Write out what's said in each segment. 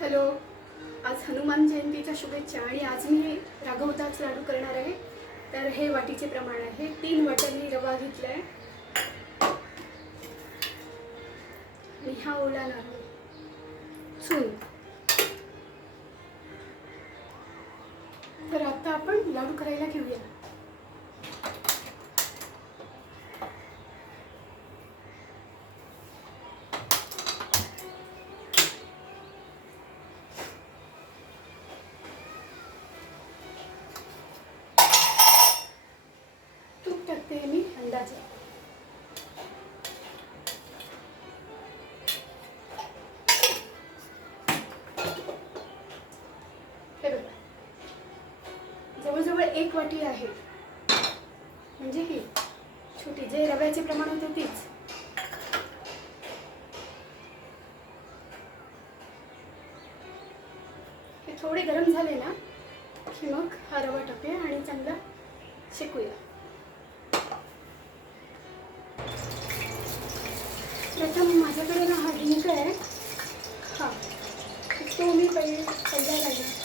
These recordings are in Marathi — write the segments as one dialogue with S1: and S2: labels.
S1: हॅलो. आज हनुमान जयंतीच्या शुभेच्छा आणि आज मी राघवताच लाडू करणार आहे. तर हे वाटीचे प्रमाण आहे. तीन वाट्यांनी मी रवा घेतला आहे आणि हा ओला नारळ. चून तर आता आपण लाडू करायला घेऊया. जवळजवळ आहे. म्हणजे ही. छोटी जे रव्याचे प्रमाण होते तीच. हे थोडे गरम झाले ना की मग हा रवा टाकूया आणि चांगला शिकूया. प्रथम माझ्याकडे ना हा डिंक आहे. हा तो मी पहिले पहिला लागेल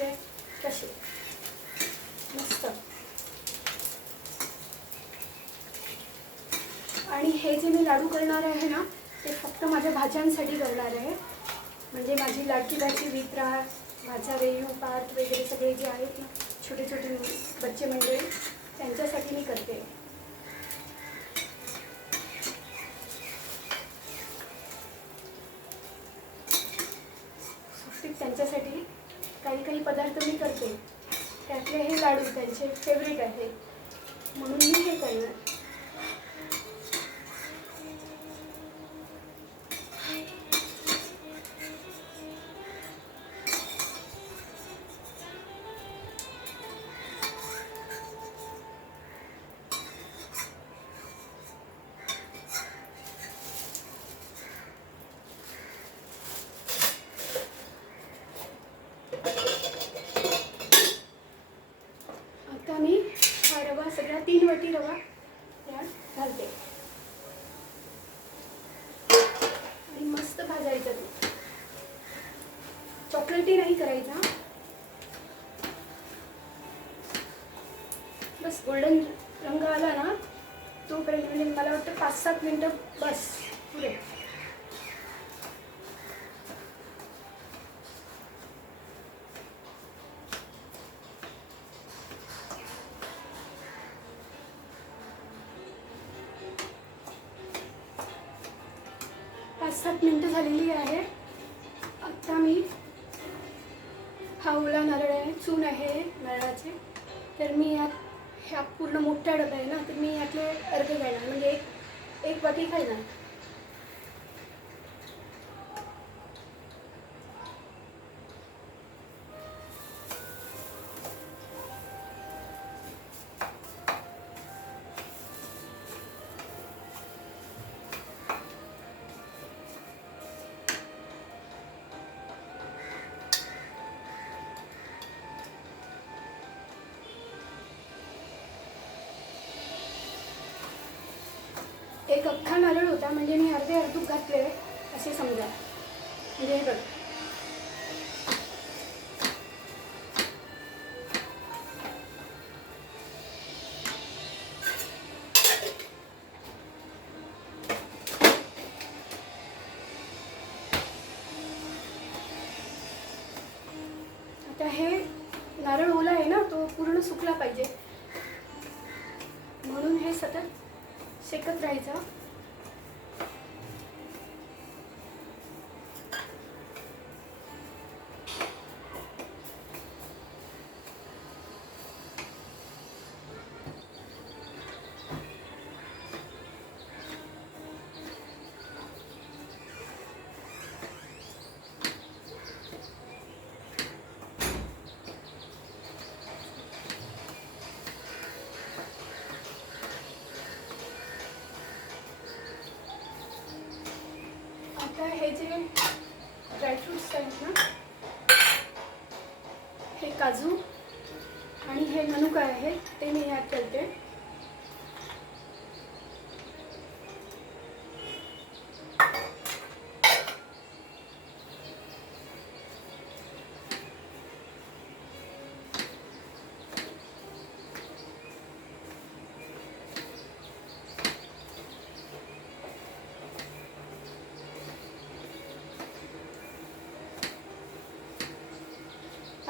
S1: 谢。हे लाडू त्यांचे फेवरेट आहे म्हणून मी हे करणार. सात मिनटं बस. पुरे पाच सात मिनटं झालेली आहे. आत्ता मी हा ओला नारळ आहे चून आहे नारळाचे. तर मी यात ह्या पूर्ण मोठा डबा आहे ना तर मी यातले अर्ध घेणार म्हणजे एक एक वाटी खायला. एक अख्खा नारळ होता म्हणजे मी अर्धे अर्धूक घातले असे समजा. म्हणजे हे बघ. आता हे नारळ ओला आहे ना तो पूर्ण सुकला पाहिजे. म्हणून हे सतत शेकत राहायचं.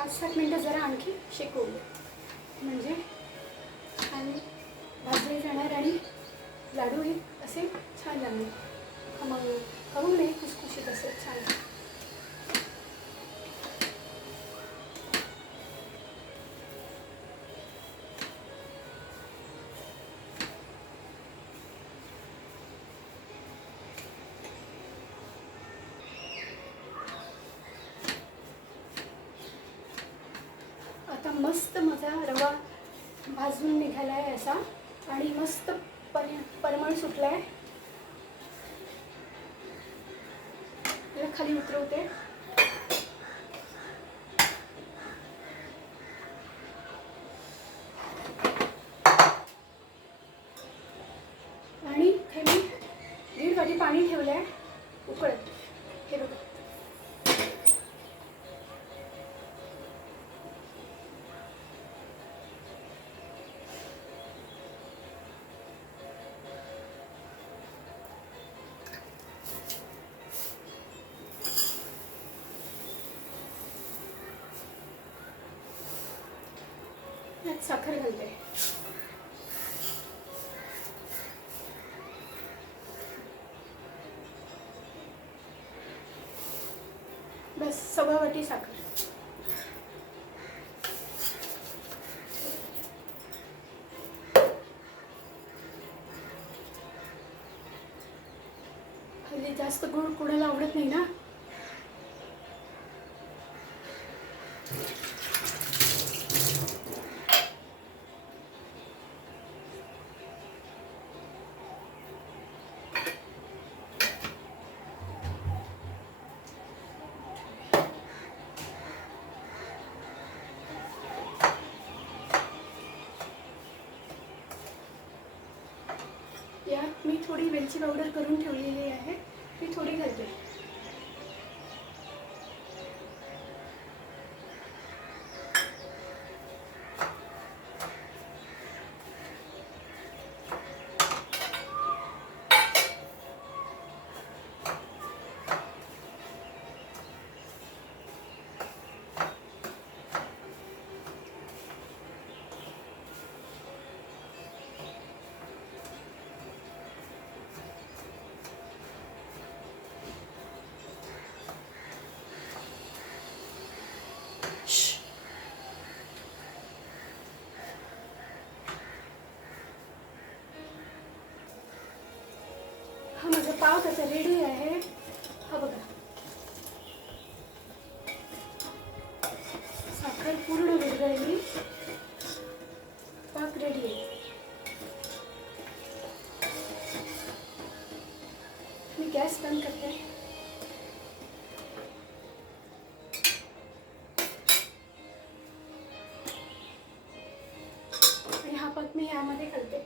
S1: पाच सात मिनटं जरा आणखी शेकवू म्हणजे मस्त माझा रवा भाजून निघाला आहे असा. आणि मस्त परि परमळ सुटला आहे त्याला खाली उतरवते. आणि हे मी दीड वाटी पाणी ठेवलं आहे उकळत. हे बघा. त्यात साखर घालते. बस सव्वा वाटी साखर. हल्ली जास्त गुळ कुणाला आवडत नाही ना? यात मी थोडी वेलची पावडर करून ठेवलेली आहे. ती थोडी घालते. रेडी आहे हा। बघा साखर पूर्ण विरघळली पाक रेडी आहे मी गॅस बंद करते आणि हा पाक मी यामध्ये घालते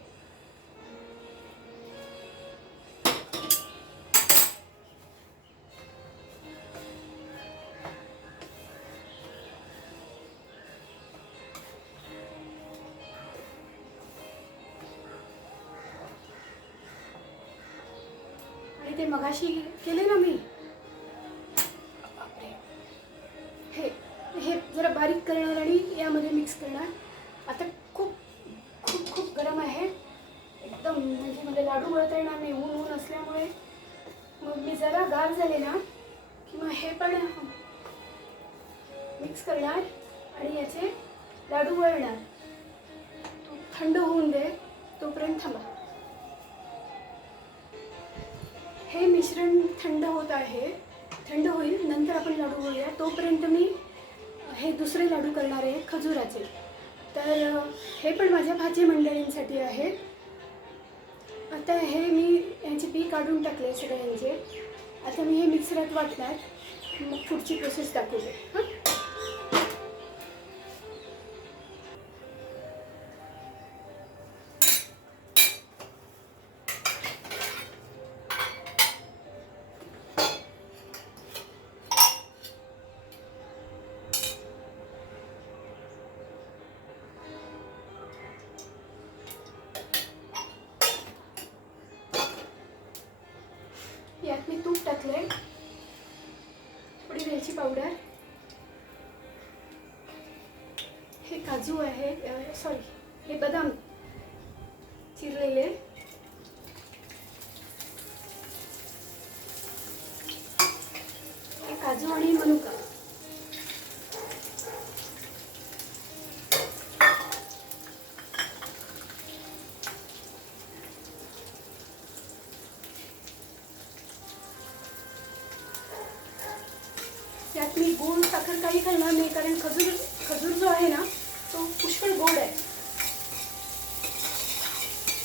S1: आणि ते मगाशी केले ना मी. हे हे जरा बारीक करणार आणि यामध्ये मिक्स करणार. आता खूप खूप खूप गरम आहे. एकदम म्हणजे मला लाडू वळता येणार नाही ऊन ऊन असल्यामुळे. मग मी जरा गार झाले ना की मग हे पण मिक्स करणार आणि याचे लाडू वळणार तो थंड होऊन दे तोपर्यंत थांबा. हे मिश्रण थंड होत आहे. थंड होईल नंतर आपण लाडू करूया तोपर्यंत मी हे दुसरे लाडू करणार आहे खजुराचे. तर हे पण माझ्या भाजी मंडळींसाठी आहेत. आता हे मी यांचे पीक काढून टाकले सगळ्यांचे. आता मी हे मिक्सरात वाटणार. मग पुढची प्रोसेस दाखवते. हां? हे काजू आहे सॉरी हे बदाम चिरलेले. हे काजू आणि मनुका त्यात मी गूळ साखर काही घालणार नाही कारण खजूर खजूर जो आहे ना तो पुष्कळ गोड आहे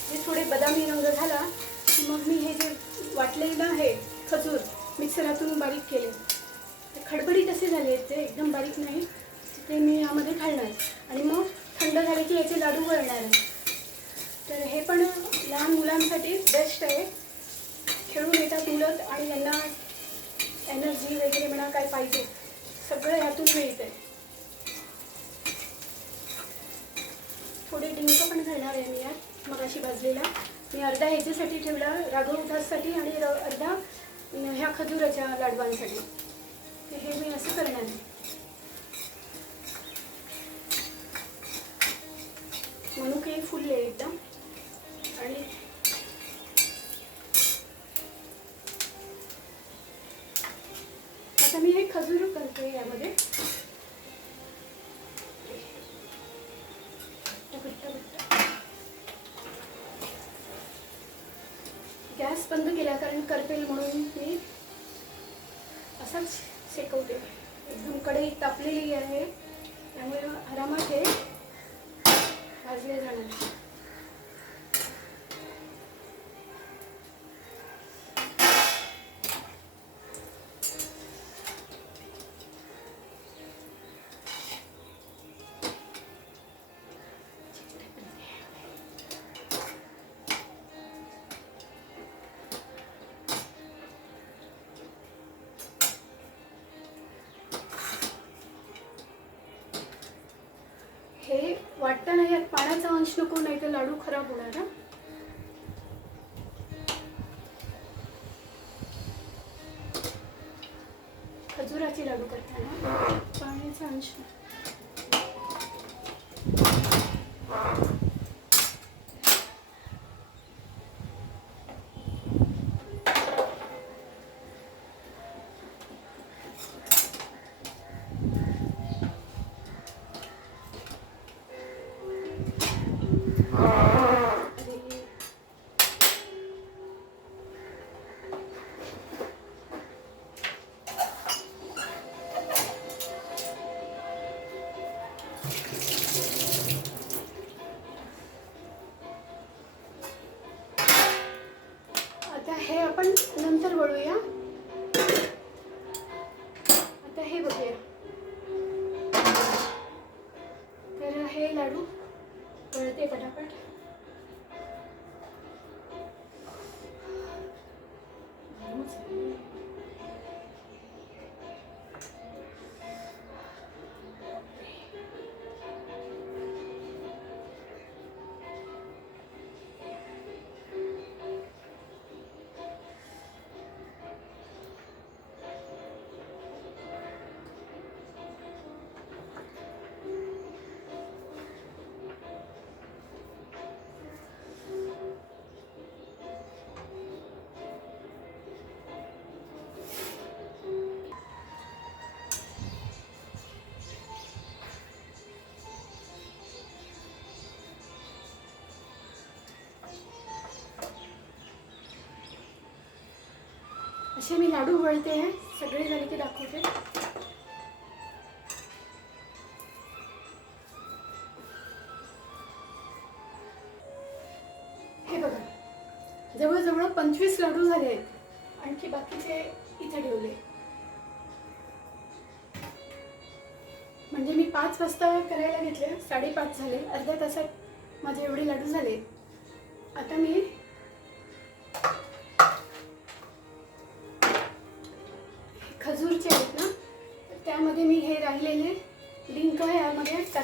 S1: हे थोडे बदामी रंग झाला की मग मी हे जे वाटलेलं आहे खजूर मिक्सरातून बारीक केले. तर खडबडी असे झाले आहेत ते एकदम बारीक नाही ते मी यामध्ये घालणार. आणि मग थंड झाले की याचे लाडू वळणार. आहे तर हे पण लहान मुलांसाठी बेस्ट आहे. खेळून येतात मुलं आणि यांना एनर्जी वगैरे म्हणा काय पाहिजे सगळं ह्यातून मिळते थोडे डिंक पण घालणार आहे मी यात. मग अशी भाजलेला. मी अर्धा ह्याच्यासाठी ठेवला राघवदाससाठी आणि अर्धा ह्या खजुराच्या लाडवांसाठी. तर हे मी असं करणार आहे. मनुके फुलले एकदम. आणि आता मी हे खजूर करते यामध्ये. गॅस बंद केला कारण करपेल म्हणून मी असाच शेकवते. एकदम कढई तापलेली आहे. त्यामुळे आरामात हे भाजले जाणार. वाटतं नाही यात पाण्याचा अंश नको नाही तर लाडू खराब होणार ना खजुराचे लाडू करताना पाण्याचा अंश असे मी लाडू वळते आहे सगळे झाले की दाखवते हे बघा जवळजवळ पंचवीस लाडू झाले आहेत. आणखी बाकीचे इथे ठेवले. म्हणजे मी पाच वाजता करायला घेतले साडेपाच झाले. अर्ध्या तासात माझे एवढे लाडू झाले. आता मी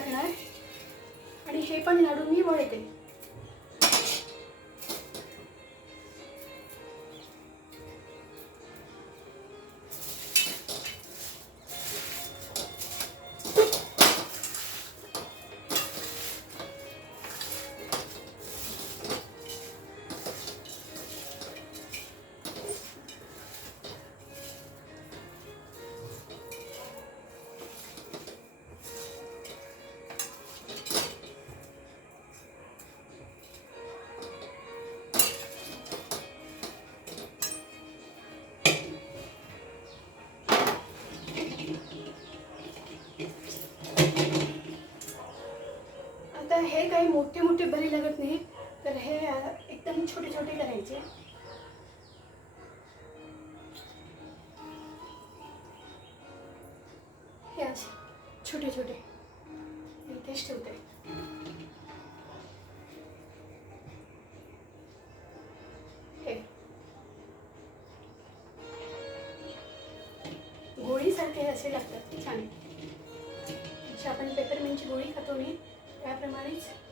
S1: टाकणार आणि हे पण लाडू मी वळते हे काही मोठे मोठे बरे लागत नाही तर हे एकदम छोटे छोटे करायचे. हे असे छोटे छोटे. इथेच ठेवते. हे. गोळीसारखे असे लागतात छान. जशी आपण पेपरमिंटची गोळी खातो नाही त्याप्रमाणेच तर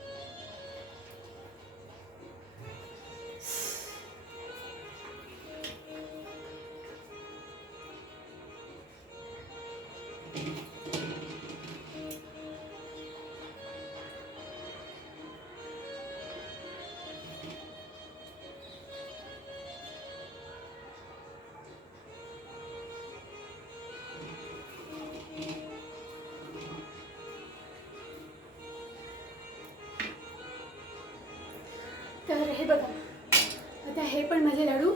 S1: हे पण माझे लाडू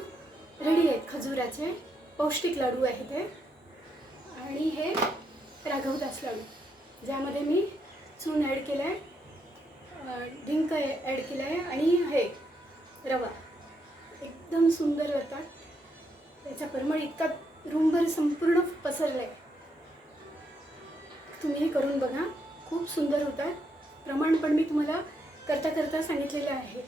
S1: रेडी आहेत. खजुराचे पौष्टिक लाडू आहे ते. आणि हे राघवदास लाडू. ज्यामध्ये मी चून ॲड केलं आहे डिंक ॲड केलं आहे आणि हे रवा. एकदम सुंदर होतात. त्याचा परमळ इतका रूमभर संपूर्ण पसरलं आहे तुम्ही हे करून बघा. खूप सुंदर होतात. प्रमाण पण मी तुम्हाला करता करता सांगितलेलं आहे.